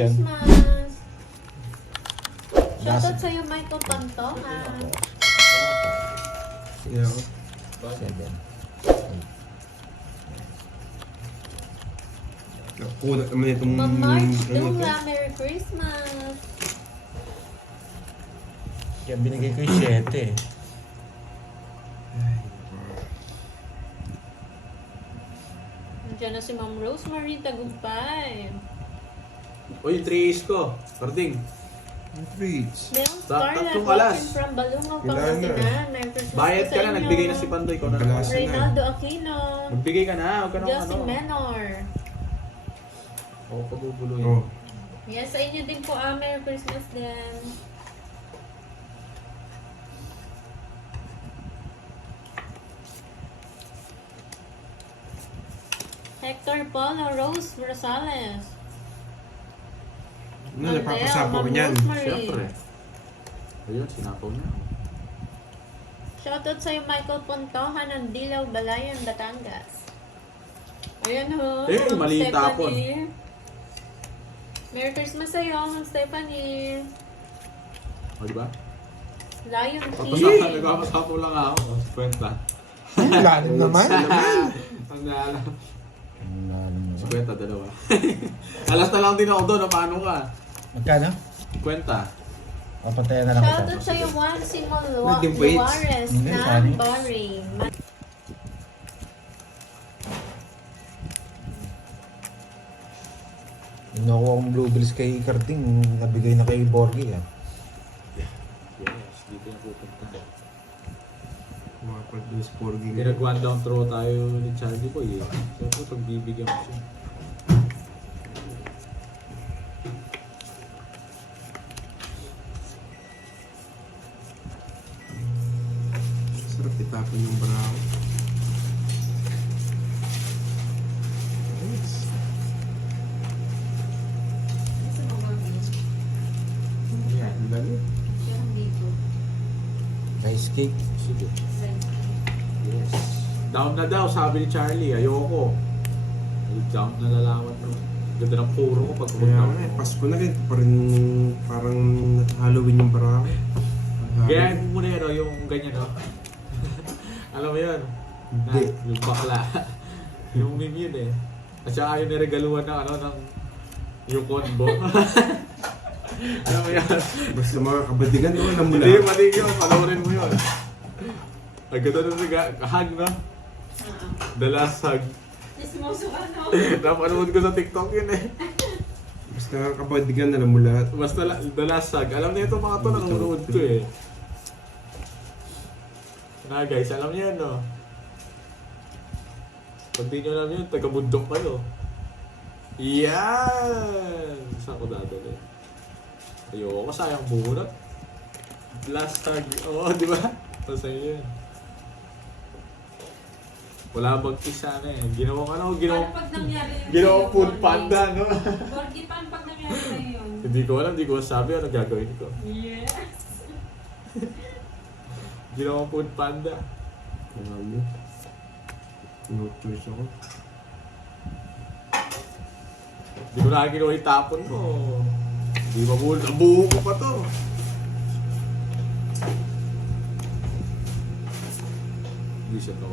yan. Christmas! Shoutout sa'yo, Michael Pantongan. Sige ako. 7. Nakuha naman itong... Ma'am Marge ano to? Dula, Merry Christmas! Kaya binigay ko yung 7. Nandiyan na si Ma'am Rosemary Tagumpay. Uy, yung 3 A's ko. Parting. Ang treats. Leon Scarlett, tatlong alas. watching from Balungaw, Kailangan na. Pangasinan. Merry Christmas Bayad po ka sa na, inyo. nagbigay na si Pandoy. Ikaw na lang. Galas. Reynaldo Aquino. Magbigay ka na, huwag ka nang Josie ano. Menor. Oo, pabubuloy. Oh. Yes, sa inyo din po. Merry Christmas din. Hector Paulo Rose Rosales. Ano, napapasapo ko niyan. Siyempre. Ayun, sinapaw niya. Shoutout sa'yo, Michael Pontohan ng Dilaw, Balayan, Batangas. Ayan ho. Eh, Ma'am mali tapon. Stephanie. Merry Christmas sa'yo, Ma'am Stephanie. O, di ba? Lion King. Papasama, nagpapasapaw lang ako. Kwenta. Lalim naman. Ang naalam. 50, dalawa. Alas na lang din ako doon, paano ka? Magkano? Kwenta. O, pantayan na lang kita. Shoutout sa'yo, Juan Simon Medium weights. Juarez Hindi, ng sorry. Bari. Nakuha akong blueberries kay Carding, nabigay na kay Borgie. Ah. Yes, dito na pupunta. Mga produce for game. Pinag-one down throw tayo ni Charlie Boy eh. Siyempre, pagbibigyan ko siya. Sarap itapon yung brown. Nice. Yan. Ang dali. Nice cake. Sige. Yes. Down na daw, sabi ni Charlie. Ayoko. Ay, down na lalawan mo. Ganda ng puro ko pag Kaya pumunta nga eh, Pasko na rin. Parang Halloween yung brown. Gaya mo muna yan, oh, yung ganyan, no? Alam mo yun? Hindi. Yung bakla. Yung meme yun eh. At saka yung niregaluhan ng ano, ng yung combo. Alam mo yan? Basta mga kabadigan naman na mula. Hindi, mali yun. Panoorin mo yun. Ang ganda na hug, no? The last hug. Ismoso ka, no? Napanood ko sa TikTok yun eh. Basta mga kabadigan na mula. Basta the last hug. Alam niyo ito mga to, nanonood ko eh. Na guys, alam niyo yan, no? Pag di nyo alam yun, taga-bundok kayo. Yan! Saan ko dadali? Ayoko, sayang muna. Last hug. Oo, di ba? Masaya yan. Wala bang isa na eh. Ginawa ka na, Paano pag nangyari yun? ginawa sa'yo, food Borgie? panda, no? Borgie, paano pag nangyari na yun? Hindi ko alam, hindi ko masabi ano gagawin ko. Yes. Ginawa food panda. Alam mo. No choice ako. Hindi ko na ginawa yung tapon mo. Hindi mabuhol. Ang buho ko pa to. Hindi siya to.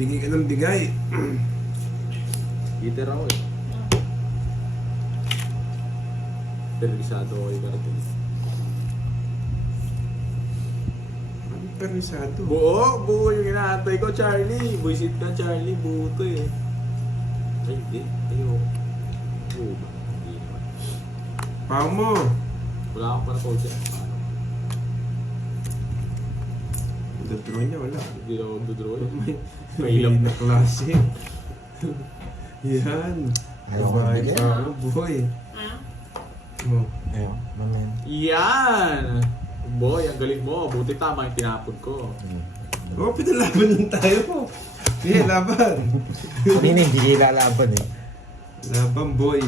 Bigay ka ng bigay. Eater ako eh. Permisado ako yung karating. Ano permisado? Buo yung inaantay ko, Charlie. Buisit na, Charlie. Buo to eh. Ay, hindi. Ayoko. Buo ba? Hindi naman. Pao mo. Wala akong panapod siya. Paano? Draw niya, wala. Hindi na ako magdodraw eh. May Mahilap na klase. Yan. Ayaw ko Babae bigyan. pa ako, buhay. Ah? Oh. Ayaw, mamen. Yan! Boy, ang galing mo. Buti tama yung tinapon ko. Oh, pinalaban lang tayo. Sige, laban. Kanina hindi kayo lalaban eh. Laban, boy.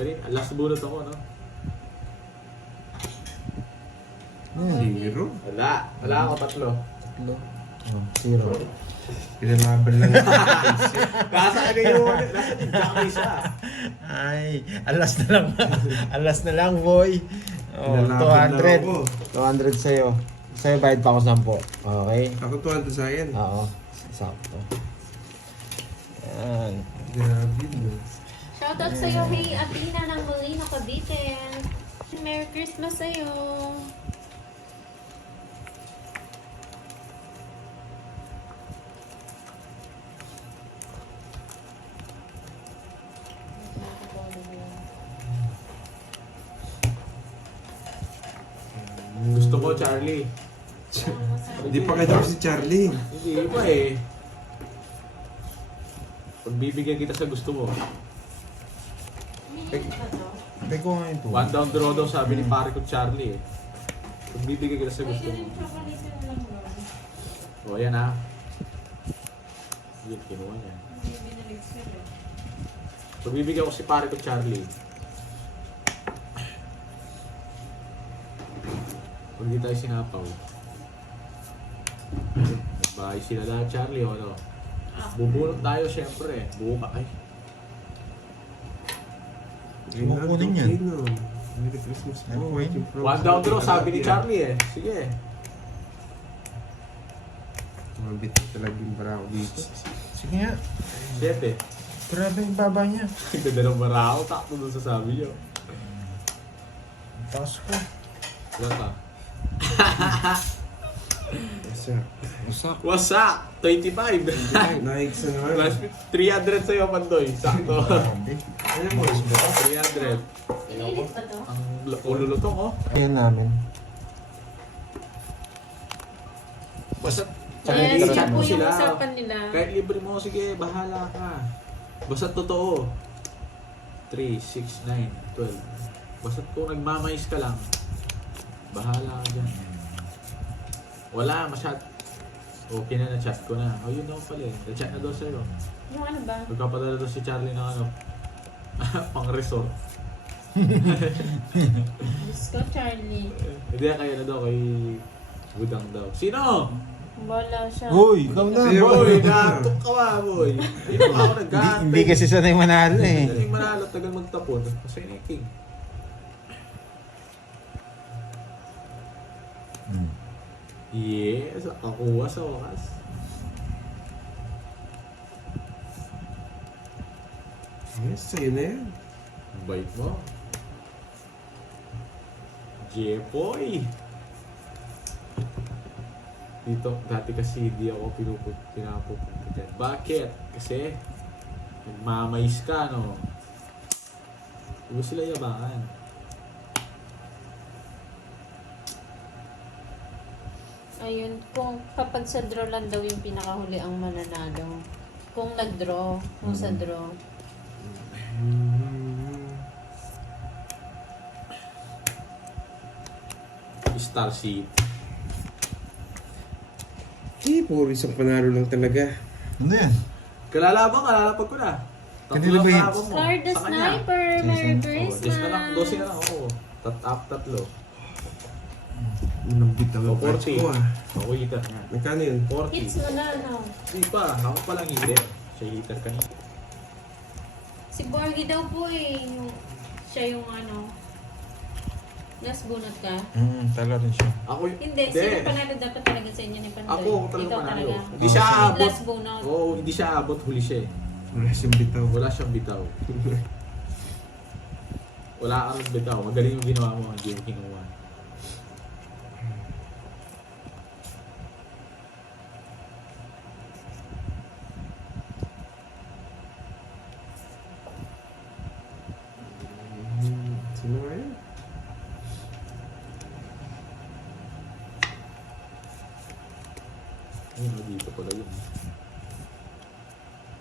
Kanina, last bunot ako, no? Zero. Wala. Wala ako tatlo. Tatlo. Oh, 0. Pinalaban lang. Nasa ano yun? Nasa TikTok isa. Ay, alas na lang. Alas na lang, boy. Oh, Pinalaban lang ako. 200 sa'yo. Sa'yo bayad pa ako 10. Okay? Ako 200 sa akin. Oo. Sakto. Yan. Grabe no. Shoutout sa'yo, hey Athena ng Molino, Cavite. Merry Christmas sa'yo. Gusto ko, Charlie. Hindi pa kaya si Charlie. Hindi pa eh. Pagbibigyan kita sa gusto mo. Pay ko nga ito. One down the road daw sabi ni pare ko Charlie eh. Pagbibigyan kita sa gusto mo. O, ayan ha. Yun, kinuha niya. Pagbibigyan ko si pare ko Charlie. Pag di tayo sinapaw. Nagbahay sila lahat, Charlie, o ano? Bubunot tayo, syempre. Buo ka, ay. Kukunin yan. Merry Christmas Ay, po. kukunin. One down the road, sabi ni Charlie eh. Sige. Mabit talaga yung bara ko dito. Sige nga. 7. Grabe yung baba niya. Nagdadalong marao, takto dun sa sabi niyo. Taas ko. Wala ka. Kasi, Usak. Wasak! 25! Nike sa naman. Plus 300 sa'yo, Pandoy. Sakto. Grabe. Ayan mo. 300. Pinilit ba to? Ang ululutong, oh. Ayan namin. Basta, Ayan, Yes, sila mo po yung sila. usapan nila. Kahit libre mo, sige, bahala ka. Basta totoo. 3, 6, 9, 12. Basta kung nagmamais ka lang, bahala ka dyan. Wala, masyad. Okay na, na-chat ko na. Oh, yun daw pala eh. Na-chat na daw sa'yo. Yung ano ba? Magkapadala daw si Charlie ng ano, pang resort. Diyos ko, Charlie. Hindi, kaya na daw kay Budang daw. Sino? Wala siya. Uy, ikaw na, Ayun, boy. Boy, natok ka ba, boy? Hindi pa ako nag-gantay. Hindi kasi sanay manalo eh. Hindi manalo, tagal magtapon. Kasi na yung king. Yes, nakakuha sa wakas. Yes, sa'yo na yan. Ang bait mo. Jepoy! Dito, dati kasi hindi ako pinapupunta dyan. Bakit? Kasi, nagmamais ka, no? Di ba sila yabangan? Ayun, kung kapag sa draw lang daw yung pinakahuli ang mananalo. Kung nag-draw, kung sa draw. Star Seed. Puro isang panalo lang talaga. Ano yan? Kalalapag ko na. Kanino ba yun? kalabang mo. Scar the Sa kanya. Sniper, Merry Jason. Christmas! 10 na lang, 12 na lang ako. Tatlo. Unang bitaw O, yung patch 40. ko ah. Ako hitter nga. Magkano yun? 40. Hits mo na, no? Hindi pa, ako palang hitter. Siya hitter kanina. Si Borgie daw po eh. Siya yung ano. Last bunot ka. Talo rin siya. Ako Hindi, sino panalo dapat talaga sa inyo ni Pandoy? Ako talaga Ikaw panalo. talaga. Hindi siya Oh, abot. Last bunot. Oo, hindi siya abot. Huli siya eh. Wala siyang bitaw. Wala siyang bitaw. Wala kang bitaw. Magaling yung ginawa mo. Hindi yung kinuha. Sino nga yun? Ayun, dito pala yun.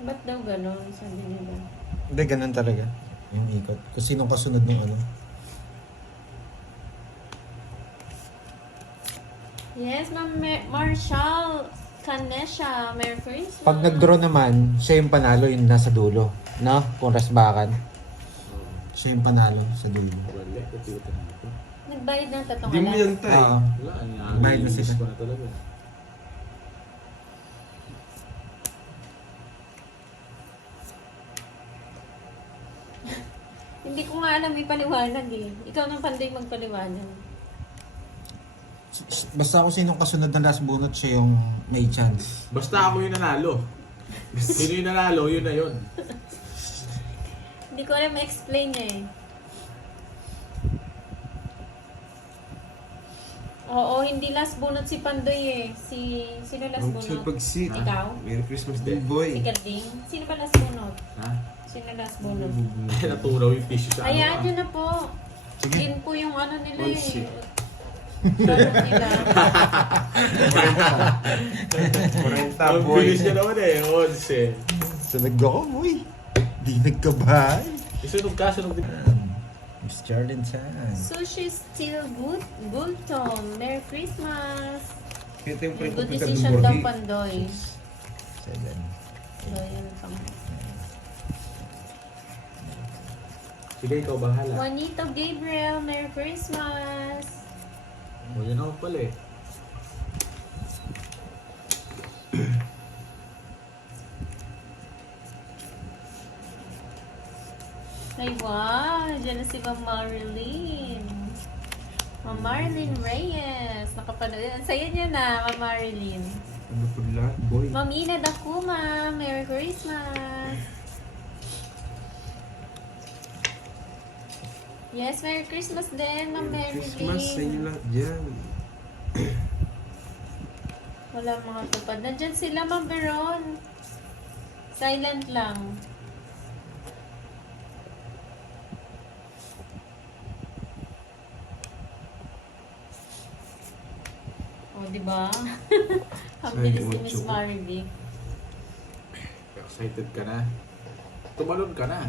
Ba't daw ganon? Sabi nila. Hindi, ganun talaga. Yung ikot. Kung sinong kasunod ng ano. Yes, Ma'am Marshall Canesha. Merry Christmas. Pag nag-draw naman, siya yung panalo, yung nasa dulo. No? Kung rasbakan. Oo. Siya yung panalo sa dulo. Wala. Ito dito. Nagbayad ng tatong Hindi mo alas. yan tay. Oo. Wala. Mahal na Iinis sila. ko na talaga. ko nga alam ipaliwanag eh. Ikaw nang panday magpaliwanag. Basta ako sinong kasunod na last bunot, siya yung may chance. Basta ako yung nanalo. Sino yung nanalo, yun na yun. Hindi ko alam ma-explain eh. Oo, hindi last bunot si Pandoy eh. Sino last Ang siya bunot? pag-sit. Ikaw? Merry Christmas din, boy. Si Carding? Sino ba last bunot? Ha? Sino last bunot? Naturaw yung tissue sa Ayan, ano. yun na po. Din po yung ano nila Oh, eh. shit. Ano nila? 40, Ang boy. bilis niya naman eh, 11. Sunog ako, boy. Di nagkabahay. Sunog ka, sunog din. Miss Jordan Chan. Sushi still good. Good Tom. Merry Christmas. Ito yung Good pre-computer ng decision daw, Borgi. Pandoy. 7. Loyal pang. Sige, ikaw bahala. Juanito Gabriel, Merry Christmas. O, yun ako pala eh. Ay, wow. Diyan na si Ma'am Marilyn. Ma'am Marilyn Reyes. Nakapanood. Ang saya niya na, Ma'am Marilyn. Ano po lahat, boy? Ma'am Ina Dakuma, Merry Christmas. Yes, Merry Christmas din, Ma'am Merry Marilyn. Christmas sa inyo lahat dyan. Wala mga tupad. Nandyan sila, Ma'am Veron. Silent lang. O, oh, diba? Ang bilis ni Miss Ocho. Marily. Excited ka na. Tumalon ka na.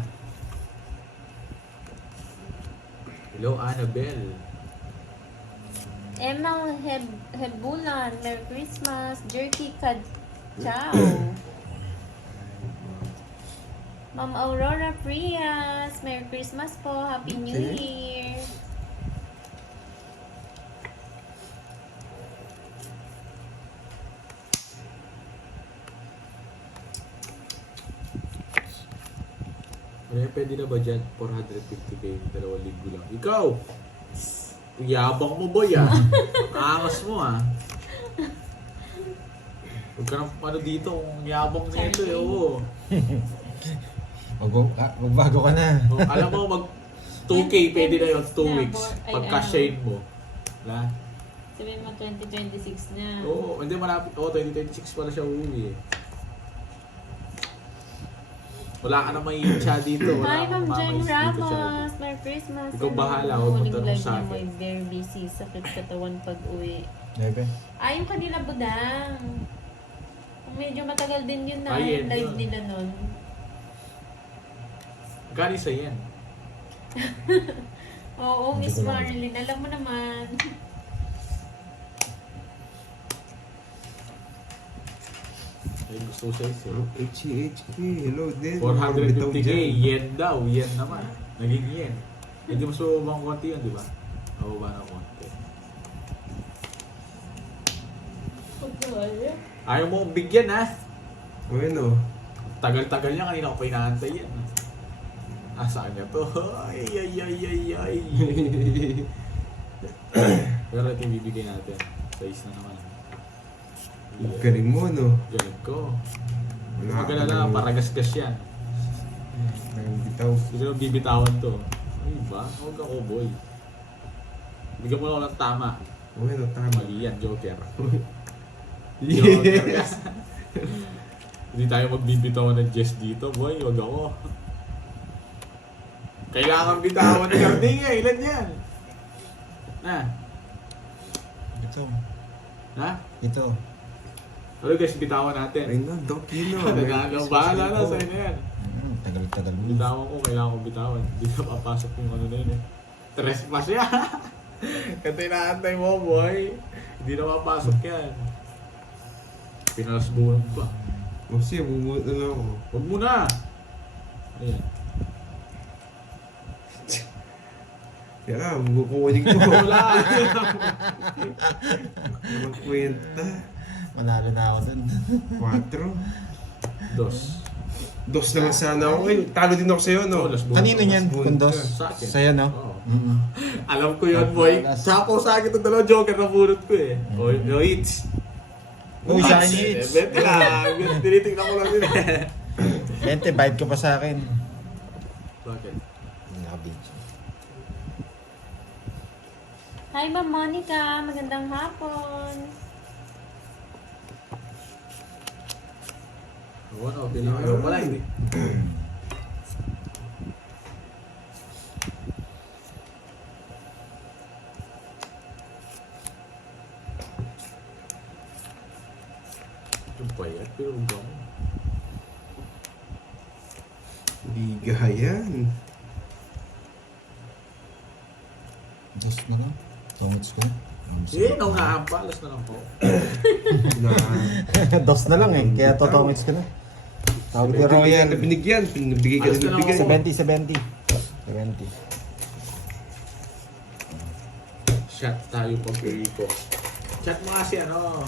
Hello, Annabelle. Emma Hebulan, Merry Christmas. Jerky Ciao. Ma'am Aurora Prias, Merry Christmas po. Happy New Okay. Year. Pwede na ba dyan? 450k, 2 linggo lang. Ikaw! Yabang mo, boy, ah. Angas mo, ah. Huwag ka nang ano dito, kung yabang na ito, eh, oo. Magbago ka na. Oh, alam mo, mag 2k, pwede na yun, 2 Yeah, weeks. ay, Pagka-shade mo. Wala? Sabihin mo 2026 na. Oo, hindi malapit. Oo, 2026 pala siya uuwi, eh. Wala ka na may siya dito. Wala Hi, kang Ma'am Jen mamay dito siya. Ramos. Merry Christmas. Ikaw bahala, Ang huwag mong huling tanong live sa niya, akin. may very busy. Sakit katawan pag uwi. Nebe. Yung kanila budang. Medyo matagal din yun na. Ay, Yung yan live yun. nila nun. Gani sa yan. Oo, Hindi Miss ko alam. Marilyn. Alam mo naman. Ay, gusto ko siya isa. HHK, hello din. 450k, yen daw. Yen naman. Naging yen. Hindi mas mababang konti yun, di ba? Mababa na konti. Ayaw mo kong bigyan, ha? Bueno, Tagal-tagal niya, kanina ko pa inaantay yan. Saan niya to? Ay, ay, ay, ay, ay. Pero ito yung bibigay natin. Size na naman. galing mo, no? Galing ko. Wala Huwag ka na lang, paragasgas yan. Parang bitaw. Hindi ko bibitawan to. Ay ba? Huwag ako, boy. Bigyan mo lang ako ng tama. Bueno, tama. Mali yan, Joker. Yes! Hindi tayo magbibitawan ng Jess dito, boy. Huwag ako. Kailangan bitawan ng Garding eh. Ilan yan? Na? Ito. Ha? Ito. Ano guys, bitawan natin. Ay no, Doc, you know. Nagano, bahala na Oh. sa'yo na yan. Tagal-tagal mo. Bitawan ko, kailangan ko bitawan. Hindi na papasok yung ano na yun eh. Trespass yan. Kasi inaantay mo, boy. Hindi na papasok yan. Pinalasbuhan pa. O siya, bubunot na lang ako. Huwag mo na! Ayan. Kaya, bukukunin ko. Wala! Magkwenta. Manalo na ako dun. 4. Dos. Dos naman sana ako. Ay, talo din ako sa'yo, no? Alas buwan. Kanino niyan? Bunta. Kundos? Sa akin. Sa'yo, no? Oo. Mm-mm. Alam ko yun, boy. Sapo sa akin itong dalawang joker na bunot ko eh. O, hits. Uy, sa akin hits. Bete lang. Tinitignan ko lang din eh. 20, bayad ko pa sa akin. Bakit? Nakabidyo. Hi, Ma'am Monica. Magandang hapon. Oo, no, kailangan ko pala hindi. Yung payat, pero ang gamo. Bigayan. Dos na lang. Tungits ko na. Eh, naungahampalas na lang po. Na, Dos na lang eh. Kaya totongits ko na. Tawag ni hindi ka Royal. na binigyan. Pinabigay ka Alas na ka bigay. lang 70. Shot tayo pag ko. Chat mo kasi ano.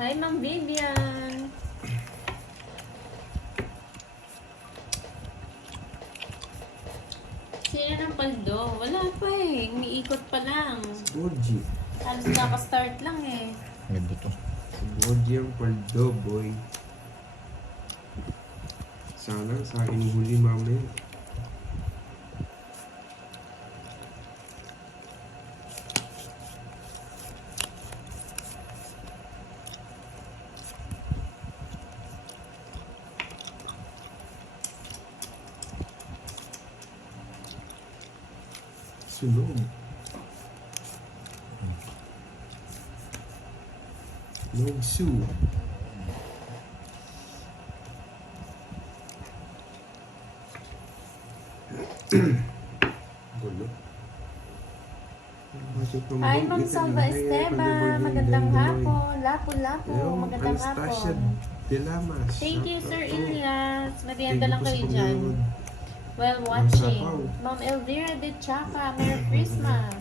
Hi, Ma'am Vivian. Sino ng paldo? Wala pa eh. Umiikot pa lang. Boji. Halos kaka-start lang eh. May buto. Boji ang paldo, boy. Sana sa akin huli mamaya. Sunog. Logsu. Gulo. Hi, Ma'am Salva Esteban. Magandang hapon. Lapo-lapo. Magandang Anastasia hapon. De Lamas. Thank you, Sir Elias. Merienda Thank lang you po kayo sa dyan. panonood. Well watching. Sapaw. Ma'am Elvira de Chaka. Merry Christmas.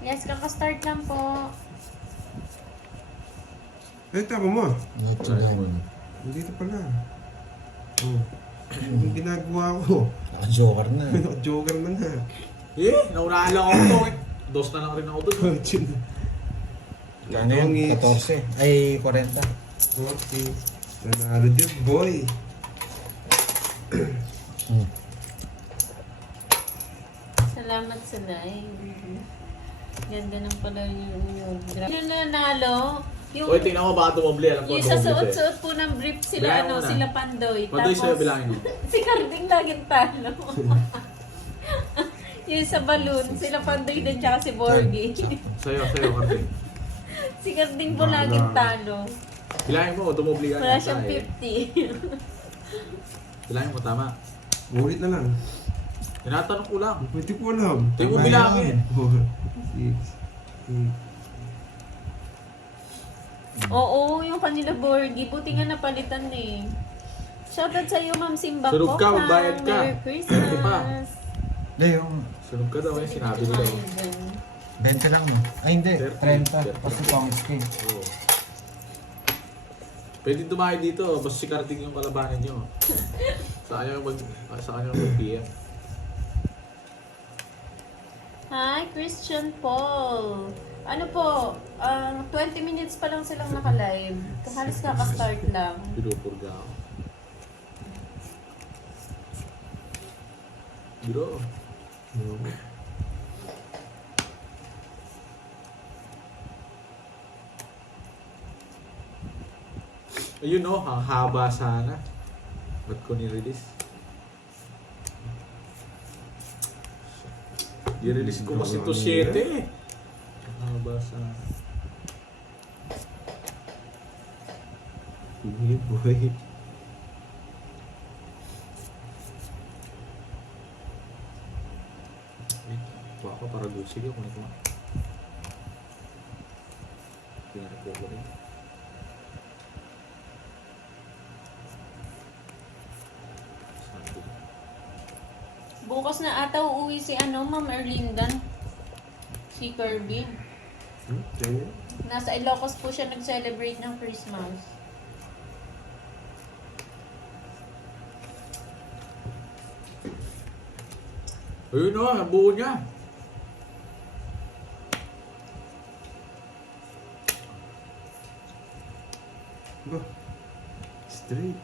Yes, kaka-start lang po. Eh, tama mo. Nacho lang. Dito pala. Oh. Yung ginagawa ko. Naka-joker na. Joker na nga. Eh, naunahan lang ako to eh. Dos na lang rin ako doon. Ano yun? 14. Ay, 40. Okay. Nanalo din, boy. Salamat sa live. Ganda ng pala yung grabe. Yung nanalo, yung, Uy, tingnan mo baka tumobli. Alam ko yung sa tumobli to eh. suot-suot po ng brief sila, Bilangin ano, mo na. sila Pandoy. Pandoy sa'yo, bilangin mo. si Carding laging talo. yung sa balloon, sila Pandoy din tsaka si Borgie. Sa'yo, Karte. si Carding po laging talo. Bilangin mo, tumobli ka Wala niya siyang tayo. 50. Bilangin mo, tama. Ulit na lang. Tinatanong ko lang. Pwede ko alam. Tingin mo bilangin. 4, 6, 8. Oo, yung kanila Borgie. Buti nga napalitan eh. Shoutout sa iyo, Ma'am Simba Sunog ka, Kokang. magbayad ka. Merry Hindi pa. Christmas. Hindi, yung Sunog ka daw eh, sinabi nila eh. 20 lang mo. Ay, hindi. 30. 30. Kasi tongits ko eh. Oo. Pwede tumahay dito, basta si Karting yung kalabanin nyo. Sa kanya mag-PM. Hi, Christian Paul. Ano po, 20 minutes pa lang silang naka-live. Halos kaka-start lang. Pinupurga ako. Biro. Ayun no, ang haba sana. Ba't ko ni-release? I-release ko kasi to 7 eh. Ang haba sana. Hindi, boy. Baka para gusig ako nito. Tinanong ko rin. Bukas na ata uuwi si Ma'am Erlindan. Si Kirby. Kaya Nasa Ilocos po siya nag-celebrate ng Christmas. Ayun o, ang buo niya. ba? Straight.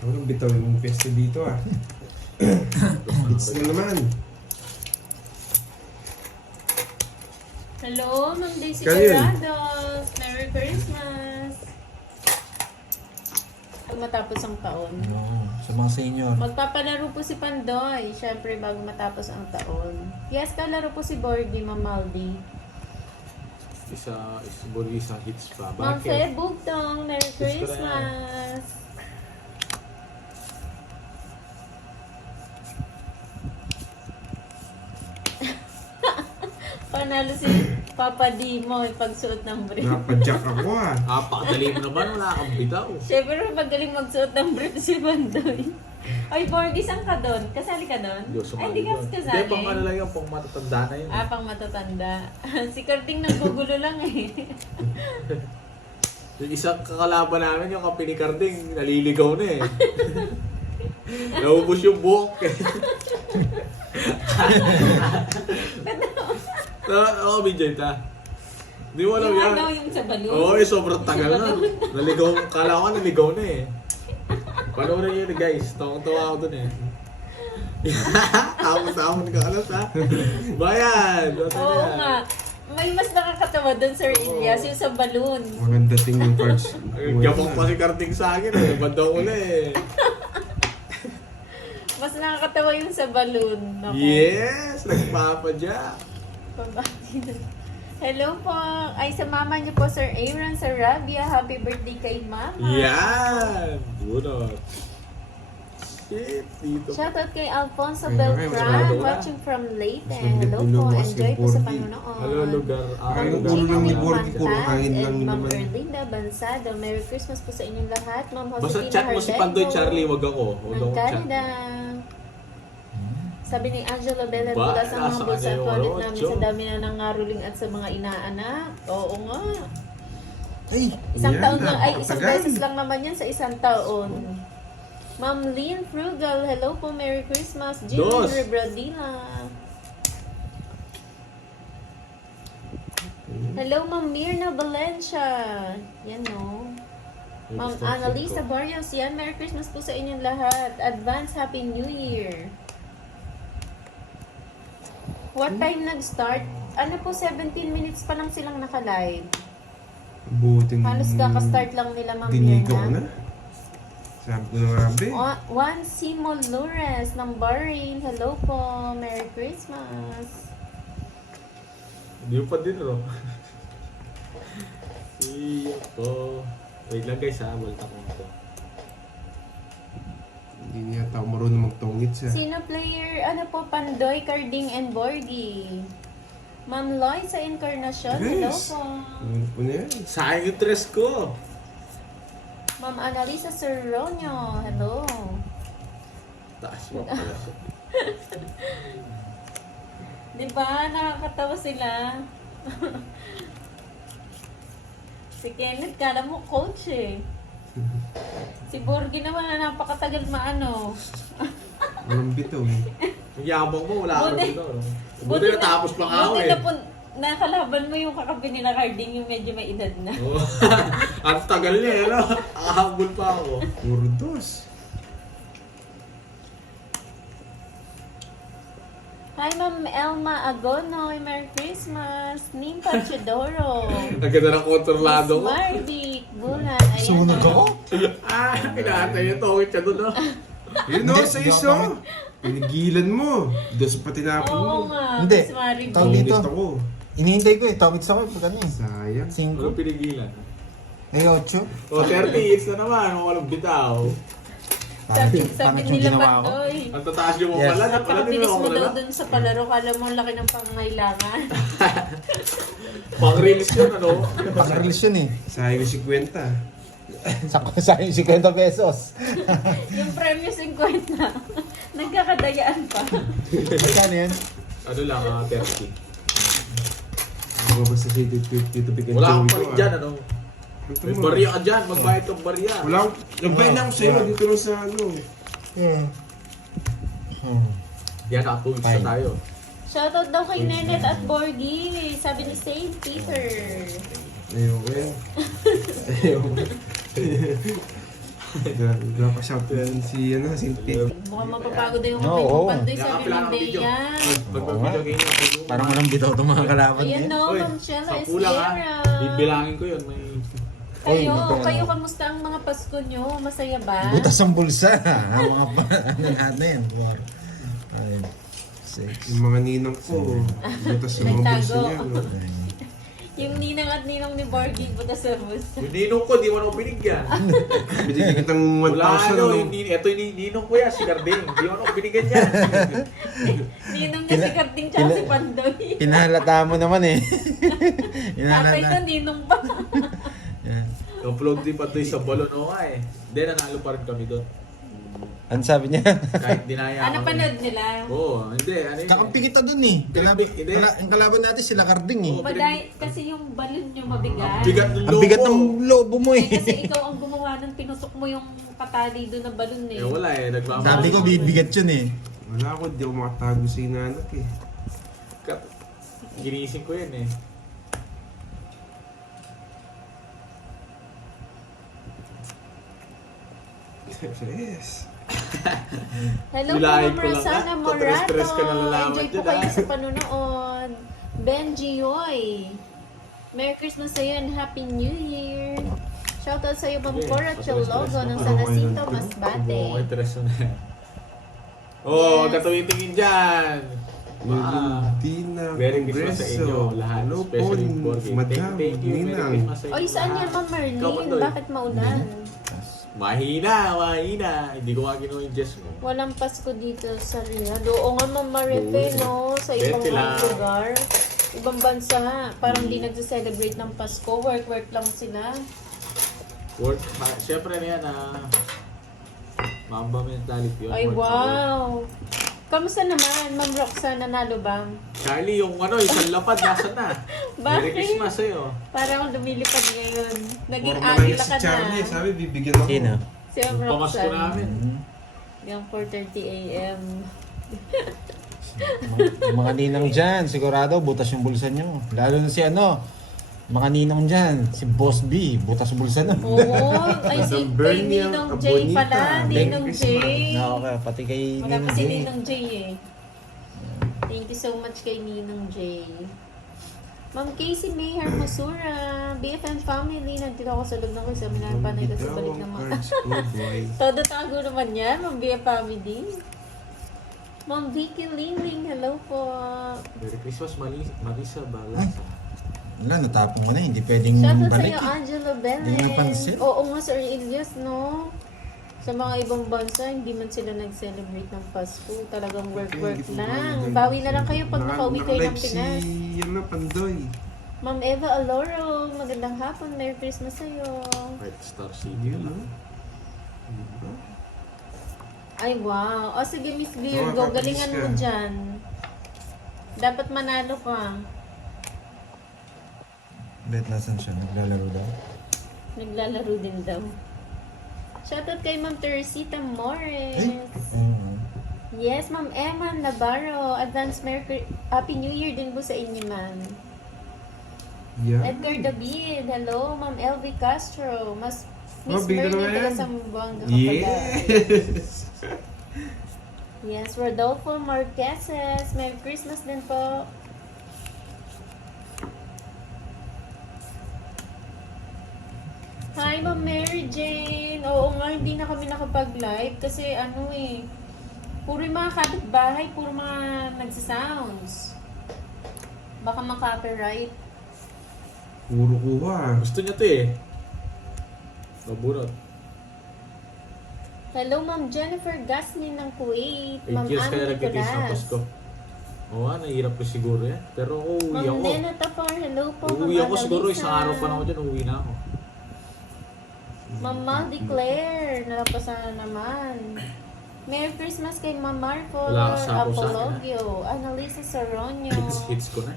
Walang bitaw yung peste dito ah. It's na naman. Hello, Ma'am Daisy Kanin. Carados. Merry Christmas. Pag matapos ang taon. Sa mga senior. Magpapalaro po si Pandoy, syempre bago matapos ang taon. Yes, kalaro po si Bordy, Ma'am Maldi. Siguro isang hits pa. Ma'am Fe Bakit? Bugtong, Merry Yes, ko na yan. Christmas. Panalo si Papa Dimo pagsuot ng brief. Napadyak ako ah. Pakadali mo naman, wala kang bitaw. Siyempre, magaling magsuot ng brief si Pandoy. Ay, Bordy, saan ka doon? Kasali ka doon? Diyos, Ay, hindi ka kasali. Hindi, pang ano lang yun, pang matatanda na yun. Pang matatanda. Si Karting naggugulo lang eh. Yung isang kakalaban namin, yung kape ni Carding, naliligaw na eh. Naubos yung buhok eh. Oo, Binjay ta. Hindi mo alam Yung yan. ano, yung sa balon. Oo, sobrang tagal na. Naligaw, kala ko naligaw na eh. Panoorin nyo yun guys, tawang-tawa ako dun eh. Tawang-tawang ka alas ha. Bayan! Oo nga. May mas nakakatawa doon, Sir Ilyas, yung sa balon. Maganda tingin yung cards. Gabang pa si Carding sa akin eh. Bandang uli eh. Mas nakakatawa yung sa balon. Naku. Yes! Nagpapadya. Pabati na. Hello po. Ay, sa mama niyo po, Sir Aaron Sarabia. Happy birthday kay Mama. Yan! Bunot. Shit, dito. Shoutout kay Alfonso Ay, Beltran, maraming watching from Leyte. Mas Hello nagdipulong po. mas Enjoy yung po sa 40. panonood. Hello, lugar. Ay, Ma'am puro lang ni Gina Bordy, puro Infantas kain lang and yun Ma'am naman. Erlinda Bansado. Merry Christmas po sa inyong lahat. Ma'am Basta Josefina chat mo si Pandoy Hardengo Charlie, wag ako. Wag ng ako chat. Canada. Sabi ni Angelo Belen, Ba, bulas ang mga nasa bulsa kanya at yung wallet ano, namin Cho. sa dami na nangaruling at sa mga inaanak. Oo nga. Ay! Isang Yan, taon lang, ay isang napakatagal. beses lang naman yan sa isang taon. Ma'am Lynn Frugal, hello po, Merry Christmas. Jimmy Dos. Rebradina. Hello, Ma'am Mirna Valencia. Yan no. Ma'am Annalisa Barrios, yan. Merry Christmas po sa inyong lahat. Advance Happy New Year. What time nag-start? Ano po, 17 minutes pa lang silang naka-live. Buting Halos kaka-start lang nila, Ma'am dinigaw Mirna. na. Sabi ko na grabe. Juan Simo Lures ng Bahrain. Hello po. Merry Christmas. Hindi pa din, bro. Iyo po. Wait lang guys ha, balta ko ito. Hindi niya tao marunong magtungit siya. Sino player? Ano po? Pandoy, Carding, and Bordy. Ma'am Lloyd sa Encarnacion. Hello Yes. po. Ano po na yan? Sayang yung dress ko. Ma'am Annalisa Serronio. Hello. Taas mo pala siya. Di ba? Nakakatawa sila. Si Kenneth, kala mo coach eh. Si Borgie naman na napakatagal maano. Walang bitaw eh. Ang yabang mo, wala ka Buti- dito. Buti natapos pa nga ako buti eh. na po, nakalaban mo yung kakabi nila Carding yung medyo may edad na. Oh. Ang tagal niya, ano? Nakahabol pa ako. Puro dos. Hi, Ma'am Elma Agonoy. Merry Christmas. Nimpa Chidoro. Ang ganda ng kontrolado ko. Marvic. Bulan. Ayan Sunog o. ako? Pinatay yung tongit siya doon, no? Yun o, sa iso. Pinigilan mo. Dos pa tinapon Oo mo. nga. Hindi. Miss Marvic. Tawag dito. Tungit ako. Inihintay ko eh. Tawagits ako eh. Pag ano eh. Sayang. 5. Walang pinigilan. Ay, 8. O, 30 hits na naman, kung walang bitaw. Sabi Pangit yung nila ginawa ko. Pandoy. Ang tataas yung Yes. mga pala. Napakabilis mo daw Pala dun sa palaro. Kala mo ang laki ng pangailangan. pang-release yun, ano? Pang-release yun eh. Sayang yung 50. Sa akin 50 pesos. Yung premyo 50. Nagkakadayaan pa. Magkano yan? Ano lang, 30. Ako ba sa 50 to bigyan Wala akong ko, palit ah. dyan, ano? Ito May mo. barya ka dyan, magbayad kang barya. Wala akong, nagbayad na ako sa'yo dito lang sa ano. Yan, nakatulog sa Fine. tayo. Shoutout daw kay Nenet at Borgie. Sabi ni St. Peter. Ayoko yan. Ayoko. Wala pa shout din si ano, St. Pete. Mukhang mapapagod na yung Oo. kapit mo pandoy, Kaya sabi kapila ng ng video. Bea. Pag-video game na. Parang walang bitaw itong mga kalaban Ayan niya. no, Uy, Ma'am Shella 10 lang ha. Esguera. Bibilangin ko yun. May... Kayo, Uy, kayo kamusta ang mga Pasko nyo? Masaya ba? Butas ang bulsa. Ang mga ano natin. 5, 6, Yung mga ninang ko, butas yung mga Nagtago. bulsa niya. No? Yung ninang at ninong ni Borgie, butas sa bus. Yung ninong ko, di mo na ako binigyan. Binigyan kitang 1,000. Wala ano, no? ito yung ninong ko yan, si Carding. Di mo na ako binigyan yan. Ninong niya si Karting tsaka si Pandoy. Pinahalata mo naman eh. Tatay ko, ninong pa. Yan. Upload din pa doon sa balon o nga eh. Hindi, nanalo pa rin kami doon. Ano sabi niya? Kahit dinaya Ano kami. panood nila? Oo, hindi. Ano yun? Kakampi kita dun eh. Hindi. Ang kalaban natin sila Carding eh. Baday, kasi yung balon nyo mabigat. Bigat ng Ang lobo. bigat ng lobo mo Eh, eh. kasi ikaw ang gumawa ng pinutok mo yung katali doon na balon eh. Eh wala eh, nagmamahal. Sabi ko bibigat yun eh. Wala ako, di ako makatago sa inanak eh. Ginising ko yun eh. Yes. Hello po, Nilahin Ma'am ko lang, Rosana ah. Morato. Patres-tres ka na lalaman Enjoy po dyan, kayo ah. sa panunood. Benji Yoy. Merry Christmas sa iyo and Happy New Year. Shoutout sa iyo, Ma'am Sige, Cora patres-tres Chologo na ng pa. San Jacinto, Okay, Masbate. Okay, tres na yan. Oh, Yes. katuwitingin dyan. Medina Merry Christmas sa inyo lahat. Hello po, Especially for Madam, Thank you. Merry Ninang. Christmas sa inyo Oy, saan lahat. yan, Ma'am Ikaw, Marlene? Pandoy. Bakit maulan? Mahina, mahina. Hindi ko nga ginawa yung Jess mo. Walang Pasko dito sa Riyadh. Oo nga, Ma'am Marife, no? Sa ibang Bete lang. lugar. Ibang bansa. Parang di nagse-celebrate ng Pasko. Work lang sila. Work, syempre na yan Mamba mentality yun. Ay, Work. wow! Kamusta naman, Ma'am Roxanne? Nanalo ba? Charlie, yung isang lapad, nasa na? Merry Bakit? Christmas sa'yo. Parang lumilipad ngayon. Naging Forma na agila yun si ka Charlie, na. sabi bibigyan ako. Sino? Si Ma'am Yung pamasko Roxanne. namin. Yung 4:30 a.m. Yung mga ninang dyan, sigurado butas yung bulsa nyo. Lalo na si mga ninong dyan, si Boss B, butas bulsa na. Oo. Ay, si Madam kay Bernie Ninong J Abonita. pala. Ninong Merry J. Na okay, pati kay Wala Ninong pa si J. Ninong J eh. Thank you so much kay Ninong J. Ma'am Casey May Hermosura, BFM family, nandito ako sa loob ng seminar pa na kasi balik ng mga... Cards, oh boy. Todo tago naman yan, Ma'am BFM family. Ma'am Vicky Lingling, hello po. Merry Christmas, Marisa Balasa. Wala, natapong mo na, hindi pwedeng Shoutout sa balik iyo, eh. Angelo Hindi mo napansin? Belen. Oo nga, Sir Elias, no? Sa mga ibang bansa, hindi man sila nag-celebrate ng Pasko. Talagang work lang. Bawi na lang kayo pag nakauwi kayo ng Pinas. Si, Pandoy. Ma'am Eva Aloro, magandang hapon. Merry Christmas sa'yo. White Star City. Yun, no? Ay, wow. O sige, Miss Oo, Virgo, kakabis galingan ka. mo dyan. Dapat manalo ka. Bet nasan siya, naglalaro daw. Naglalaro din daw. Shoutout kay Ma'am Teresita Morris. Yes, Ma'am Emma Navarro. Advance Happy New Year din po sa inyo, ma'am. Yeah. Edgar David. Hello, Ma'am LV Castro. Miss bigla Merly naman taga yan. Sambuanga ka pala. Yes! Yes, Rodolfo Marqueses. Merry Christmas din po. Hi, Ma'am Mary Jane. Oo nga, hindi na kami nakapag-live kasi puro yung mga kapitbahay, puro mga nagsisounds. Baka ma-copyright. Puro kuha. Gusto niya to eh. Mabunot. Hello, Ma'am Jennifer Gasmin ng Kuwait. 8 Ma'am years kaya Anne nag-kiss ng Nicolas. Pasko. Oo nga, nahihirap ko siguro yan. Pero uuwi Ma'am ako. Nena Tapar, hello po. Uuwi Ma'am ako siguro, Annalisa. isang araw pa lang ako dyan, uuwi na ako. Mama Declare, nalapasan na naman. Merry Christmas kay Ma'am Marco, Wala ka sapo sa akin, Apologio, Annalisa Soronio. Hits ko na.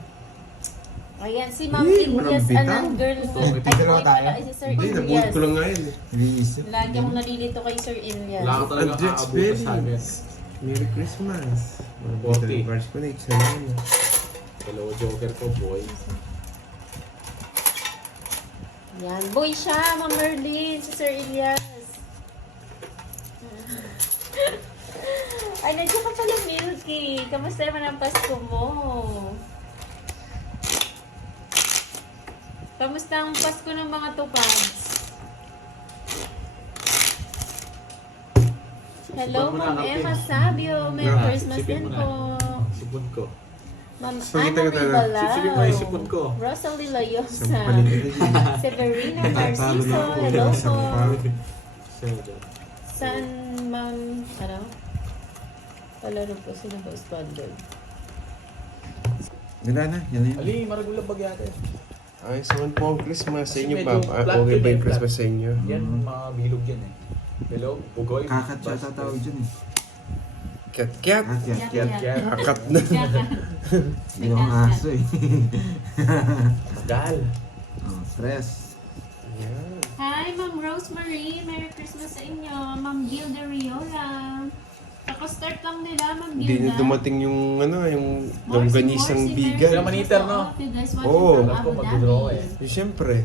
Ayan, si Ma'am Eh, Ilyas, walang bitaw. anang girl. Totoo, Ay, dalawa hindi tayo. pala, si Sir Hindi, nabuhat Ilyas. ko lang ngayon eh. Reason. Lagi akong nalilito kay Sir Ilyas. Wala ka talaga Andrex aabutan sa akin. Perez. Merry Christmas. 40. Bars ko na, isa lang. Hello, Joker ko, boy. Yan, boy siya, Ma'am Merlin, si Sir Ilyas. Ay, nandiyan ka pala, Milky. Kamusta naman ang Pasko mo? Kamusta ang Pasko ng mga tupads? Hello, Sipon mo na, Ma'am Captain. Emma Sabio. Merry Ah, Christmas sipin din mo na. po. Sipon ko. Ma'am Pakita Ana ko talaga. Ribalao. Sipsipin mo yung sipon ko. Rosalie Layosa. Sampalin ko rin. Severina Talo Narciso. na ako. Hello po. Sampalin. Seven. San, Ma'am, ano? Palaro po, sino ba standard? Ganda na, yan na yun. Ali, maragulang bagyate. Ay, so po ang Christmas sa Kasi inyo, medyo Pap. flat Okay yun ba yung eh, Christmas flat. sa inyo? Yan, mga bilog yan eh. Hello, Pugoy. Kakat siya tatawag dyan eh. Kat-kat. Kat. Yan. Kakat na. Hindi akong aso eh. Tagal. Oh, stress. Yan. Hi, Ma'am Rosemary. Merry Christmas sa inyo. Ma'am Gilda Riola. Kakastart lang nila, Ma'am Gilda. Hindi na dumating yung, ano, yung Morsi, longganisang Morsi, bigan. Merry Sila maniter, no? Christmas to all of you guys watching Oo. from Alam ko, Abu mag-draw Dhabi. eh. Eh, siyempre.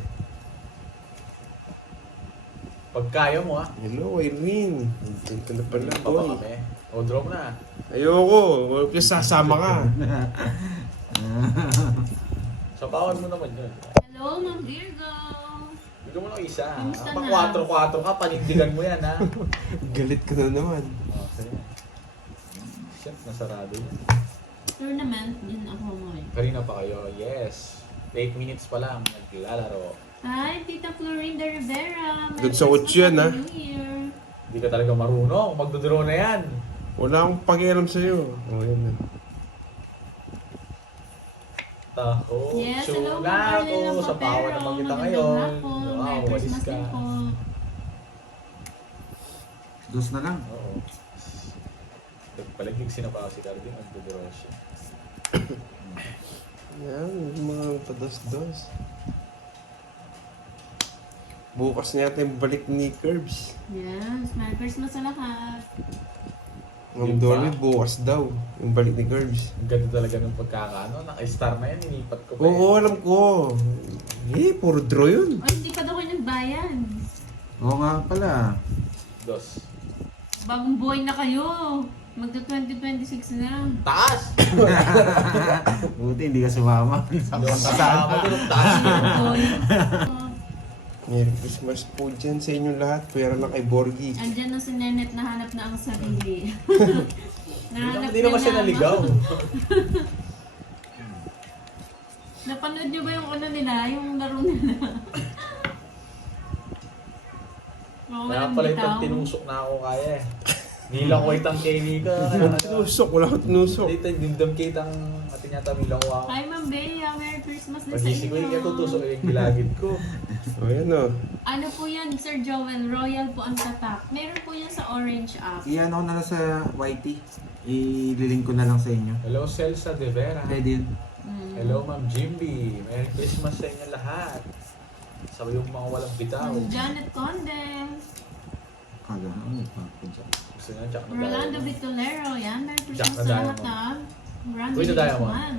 Pag kaya mo ah. Hello, Irene. Ito na pala, Pa ba boy. kami? O, draw mo na. Ayoko. Huwag ka sasama ka. Sapawan mo naman yun. Hello, Ma'am Virgo. Bigyan mo lang isa. Kamusta Pang na? 4-4 ka, panindigan mo yan ha. Galit ka na naman. Okay. Shit, nasarado yun. Tournament, din ako mo. Kanina pa kayo, yes. 8 minutes pa lang, naglalaro. Hi, Tita Florinda Rivera. Merry Doon sa Christmas, kutsi yan, Happy ha? New Year. Hindi ka talaga marunong, magdodraw na yan. Wala akong pakialam sa'yo. O, yan na. Tako, Yes, hello, na Ma'am ako, Arlene sa pawa naman kita Magandang ngayon. hapon. Wow, Merry walis Christmas ka. din po. Dos na lang. Oo. Nagpalagig sinabaw si Carding, magdodraw siya. Yan, yung mga pados-dos. Bukas na yata yung balik ni Curbs. Yes, Merry Christmas sa lahat. Ang Dolly, bukas daw. Yung balik ni Curbs. Ang ganda talaga ng pagkakaano, naka-star na yan, inipat ko pa Oo, alam ko. Eh, puro draw yun. Ay, hindi pa daw kayo nagbayan. Oo nga pala. Dos. Bagong buhay na kayo. Magta 2026 na. Taas! Buti hindi ka sumama. Kasama ko ng taas. Boy. Merry Christmas po dyan sa inyong lahat. Pwera lang kay Borgie. Andyan na si Nenet, nahanap na ang sarili. Hindi naman siya naligaw. Napanood nyo ba yung ano nila? Yung laro nila? Mga Kaya walang pala bitaw. itong tinusok na ako kaya eh. Nilang ko itang Kenny ka. Tinusok, wala akong tinusok. Dito, dimdam kitang atin yata nilang ko ako. Hi, Ma'am Bea. Merry Christmas din sa Pagising ko yung inyo. tutusok yung gilagid ko. O, yan o. Ano po yan, Sir Joel? Royal po ang tatak. Meron po yan sa Orange app. Iyan ako na lang sa YT. Ililink ko na lang sa inyo. Hello, Celsa De Vera. Ready yun? Mm. Hello, Ma'am Jimby. Merry Christmas sa inyo lahat. Sa yung mga walang bitaw. Janet Conde. Kaga na, nagpapadya. Gusto nyo, tsak na Rolando tayo. Vitolero. Yan, Merry Jack Christmas na sa Diamond. lahat na. Randy Uy, na Diamond. Guzman.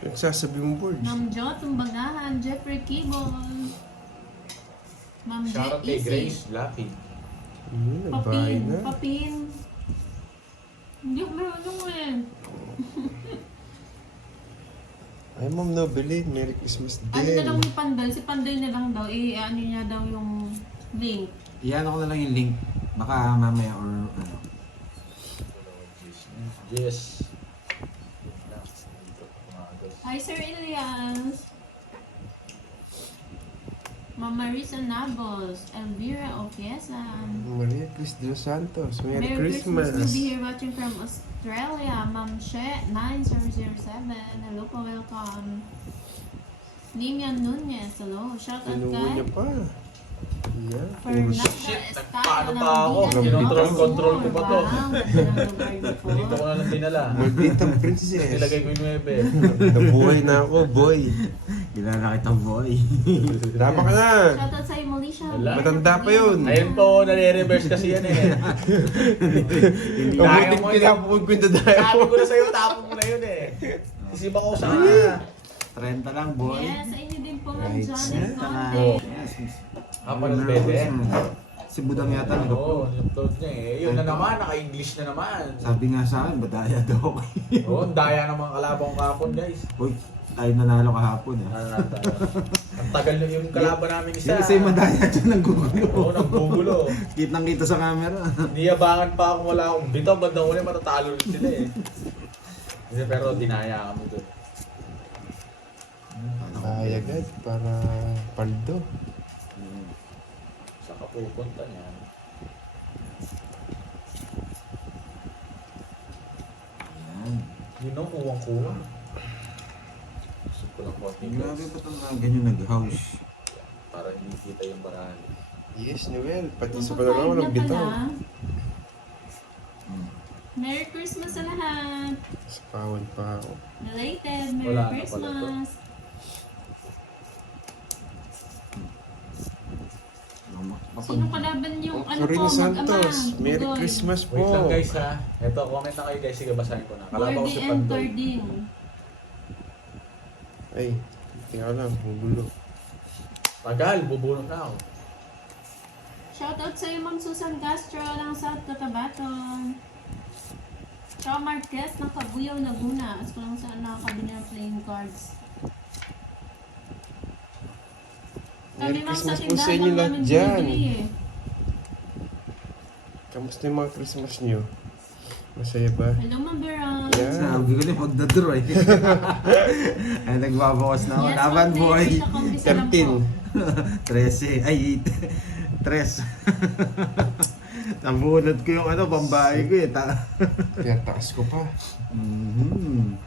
Nagsasabi mo, Borge. Ma'am Jo Tumbagahan. Jeffrey Kibol. Ma'am Shoutout Jet kay Easy. Grace Lappy. Nagbahay Papin. na. Papin. Hindi ko marunong eh. Ay, Ma'am Nobelin. Merry Christmas Ano na lang din. yung Panday? Si Panday na lang daw. Ano niya daw yung link. Iyan ako na lang yung link. Baka mamaya or ano. Yes. Hi, Sir Elias. Ma'am Marisa Nabos. Elvira Opiesa. Maria Cris de los Santos. Merry We'll Christmas. be here watching from Australia. Ma'am She 9007. Hello po, welcome. Limian Nunez, hello. Shoutout Inuwi niya kay pa. Yeah. Fernanda Shit, Estado nagpaano ng pa ako? Vida Kinontrol-control ko pa to. Wow, ganda ng lugar dito. Dito ko na lang dinala. Malditang princess. Nilagay ko yung 9. Nabuhay na ako, boy. Kilala kitang boy. Tama ka na. Shoutout sa'yo, Molisha. Wala. Matanda pa yun. Ayun po, nare-reverse kasi yan eh. Mabuting pinapukod ko yung dadayo Sabi mo. ko na sa'yo, tapon mo na yun eh. Isipa ko sa kanya. 30 lang, boy. Yes, sa inyo din po, Right. Johnny Oh. Conte. Apa ng bebe? Si Budang yata Oo, nag-upload. yung-upload niya eh. Yun na naman, naka-English na naman. Sabi nga sa akin, badaya daw ako. Oo, ang daya ng mga kalabang kapon guys. Uy, tayo nanalo kahapon ah. Ang tagal na yung kalaban namin isa. Kasi madaya dyan ng gugulo. Oo, nagbugulo. Kitang kita sa camera. Niyabangan pa ako, wala akong bitaw. Bandang uli, matatalo rin sila eh. Kasi pero dinaya kami doon. Ay, agad. Para paldo. Saka pupunta niya. Ayan. Yun ang kuwang-kuwang. Gusto ko lang konting Grabe guys. ba't ang mga ganyan nag-house? Para hindi kita yung barahan. Yes, Noel. Pati sa Kapag panalaw na ng bitaw. pala, Hmm. Merry Christmas sa lahat. Sa pawan pa ako. Related, Merry Wala na pala Christmas. Sino kalaban yung ano po, Corina mag-ama? Santos. Merry Bugoy. Christmas po. Wait lang guys ha. Eto, comment na kayo guys. Sige, basahin ko na. Kalaban ko Gordy si and Pandoy. Tording. Ay, tingnan lang. Magulo. Tagal, bubunot na ako. Shoutout sa'yo, Ma'am Susan Castro ng South Cotabaton. Tsaka Marquez ng Kabuyaw, Laguna. As ko lang saan nakakabili ng playing cards. Merry Ma'am, Christmas sa po sa tindahan inyo lang lahat namin dyan. binibili eh. Kamusta yung mga Christmas niyo? Masaya ba? Hello, Ma'am Veron. Yeah. Sabi ko na magdadro eh. Ay, nagbabawas na ako. Yes, Laban, Ma'am boy. Mary, nakumpisa lang po. 13. 13. Ay, 3. Nabunod ko yung ano, pambahay ko eh. Kaya taas ko pa. Mhm.